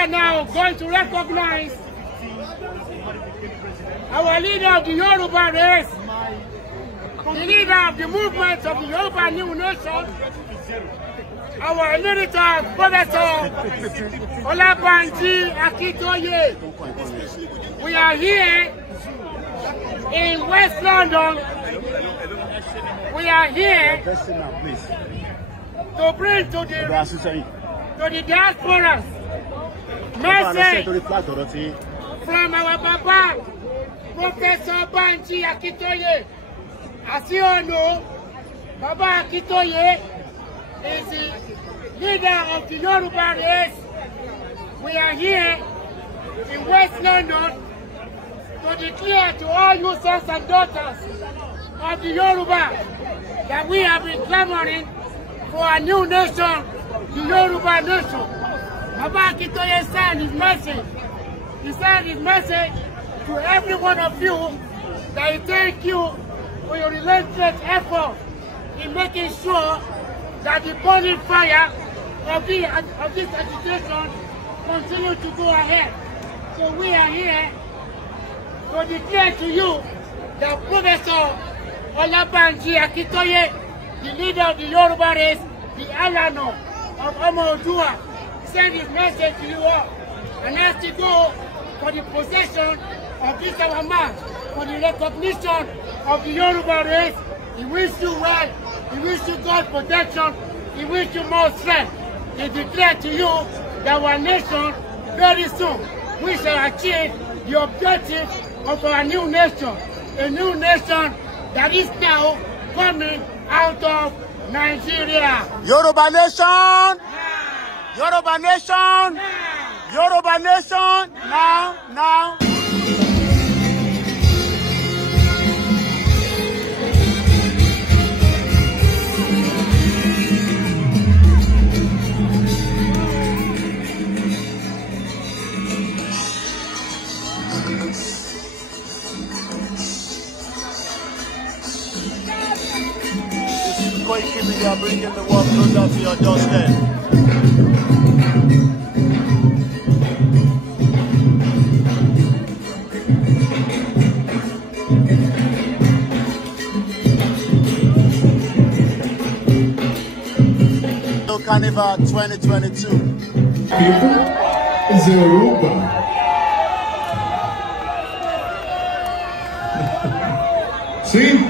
are now going to recognize our leader of the Yoruba race, the leader of the movement of the Yoruba New Nation, our emeritus Professor Olabanji Akintoye. We are here in West London. We are here to bring to the diaspora message from our Baba, Professor Banji Akintoye. As you all know, Baba Akintoye is the leader of the Yoruba race. We are here in West London to declare to all you sons and daughters of the Yoruba that we have been clamoring for a new nation, the Yoruba nation. Baba Akintoye sent his message. He sent his message to every one of you that he thank you for your relentless effort in making sure that the burning fire of this agitation continue to go ahead. So we are here to declare to you that Professor Olabanji Akintoye, the leader of the Yoruba race, the Alano of Omo-Oduwa, send his message to you all and ask to go for the possession of this our march, for the recognition of the Yoruba race. He wish you well, he wish you God's protection, he wish you more strength. He declared to you that our nation, very soon, we shall achieve the objective of our new nation, a new nation that is now coming out of Nigeria. Yoruba nation! Yeah. Yoruba nation! Yeah. Yoruba nation! Now! You are bringing the world closer to your doorstep. Carnival 2022. People is Yoruba. See?